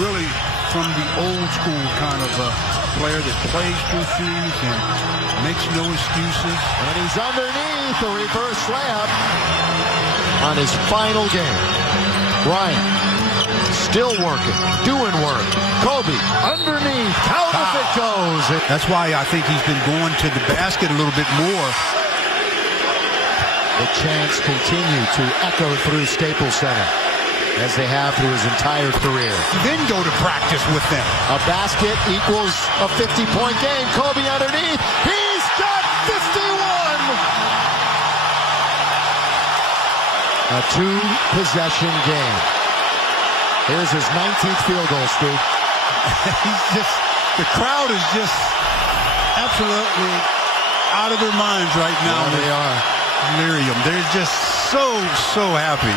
really from the old school kind of player that plays through things and makes no excuses. And he's underneath the reverse layup on his final game. Bryant still working, doing work. Kobe underneath, count if it goes. That's why I think he's been going to the basket a little bit more. The chants continue to echo through Staples Center, as they have through his entire career. Then go to practice with them. A basket equals a 50-point game. Kobe underneath. He's got 51! A two-possession game. Here's his 19th field goal, Stu. He's just, the crowd is just absolutely out of their minds right now. Yeah, they are. Delirium. They're just so happy.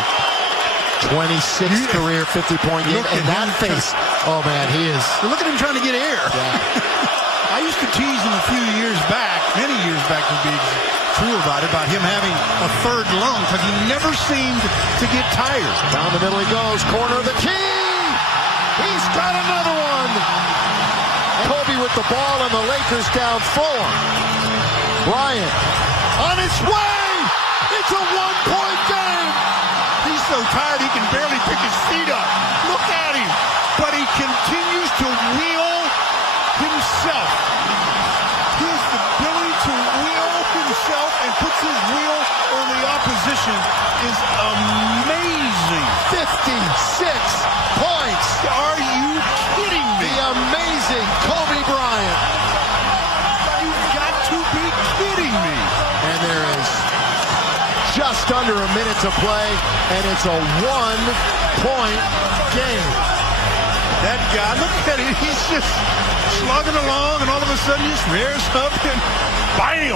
26th career 50-point game, and that face, oh man, he is. Look at him trying to get air. Yeah. I used to tease him a few years back, many years back to be true about him having a third lung, because he never seemed to get tired. Down the middle he goes, corner of the key! He's got another one! Kobe with the ball, and the Lakers down 4. Bryant on his way! It's a one-point game! He's so tired he can barely pick his feet up. Look at him. But he continues to will himself. His ability to will himself and puts his will on the opposition is amazing. 56 points! Are you kidding me? The amazing Kobe Bryant. You've got to be kidding me. And there is just under a minute to play, and it's a one-point game. That guy, look at him, he's just slugging along, and all of a sudden he just rears up and bam!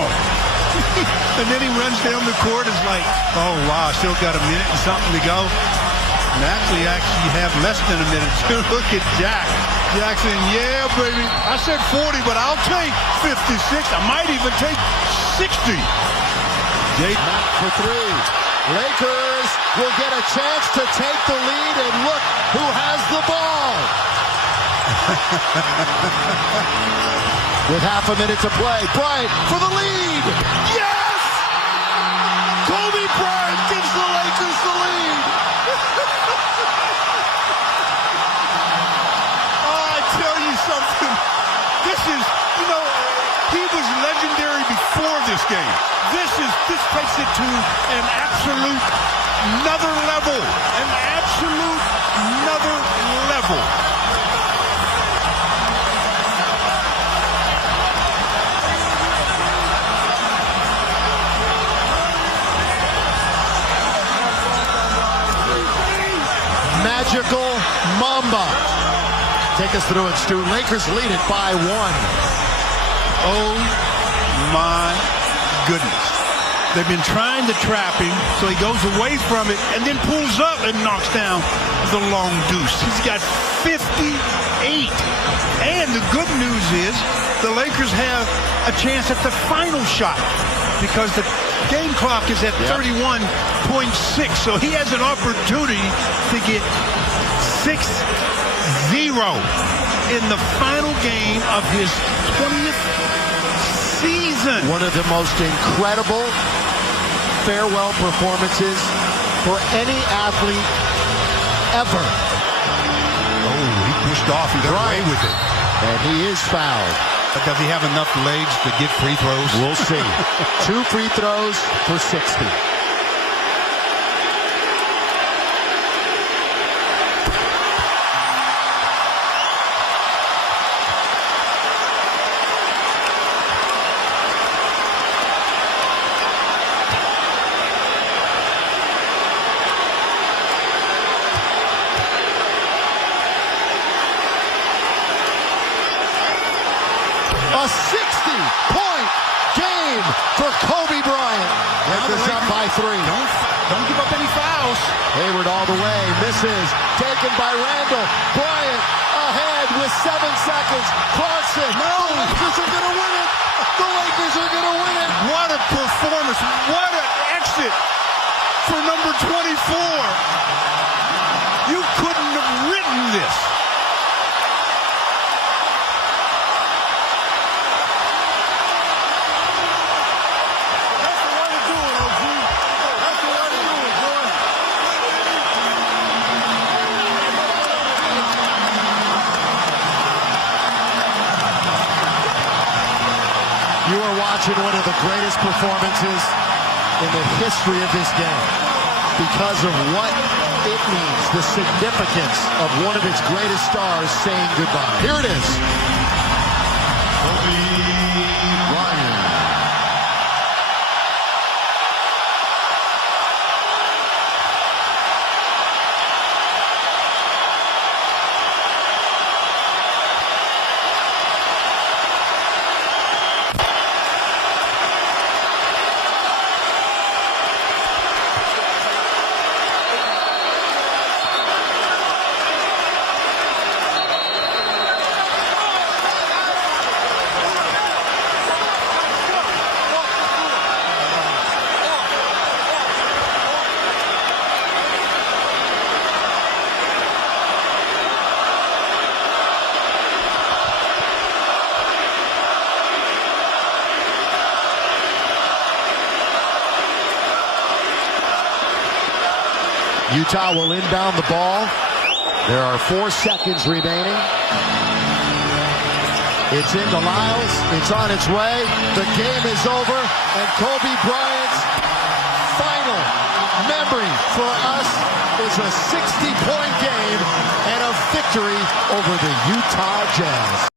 And then he runs down the court, it's like, oh wow, still got a minute and something to go. And actually you have less than a minute to look at Jackson, yeah baby, I said 40, but I'll take 56, I might even take 60. Matt for 3. Lakers will get a chance to take the lead, and look who has the ball. With half a minute to play, Bryant for the lead. Yes! Kobe Bryant gives the Lakers the lead. Oh, I tell you something. This is, he was legendary before this game. This takes it to an absolute another level. An absolute another level. Magical Mamba. Take us through it, Stu. Lakers lead it by 1. Oh my goodness. They've been trying to trap him, so he goes away from it and then pulls up and knocks down the long deuce. He's got 58. And the good news is the Lakers have a chance at the final shot because the game clock is at 31.6, so he has an opportunity to get 6-0 in the final game of his 20th season. One of the most incredible farewell performances for any athlete ever. Oh, he pushed off. He got away with it. And he is fouled. But does he have enough legs to get free throws? We'll see. 2 free throws for 60. A 60-point game for Kobe Bryant. Lakers up by 3. Don't give up any fouls. Hayward all the way, misses, taken by Randall. Bryant ahead with 7 seconds. Clarkson. No, the Lakers are going to win it. The Lakers are going to win it. What a performance. What an exit for number 24. You couldn't have written this. watching one of the greatest performances in the history of this game because of what it means, the significance of one of its greatest stars saying goodbye. Here it is. KOBY BRYANT. Utah will inbound the ball. There are 4 seconds remaining. It's into Lyles. It's on its way. The game is over. And KOBY Bryant's final memory for us is a 60-point game and a victory over the Utah Jazz.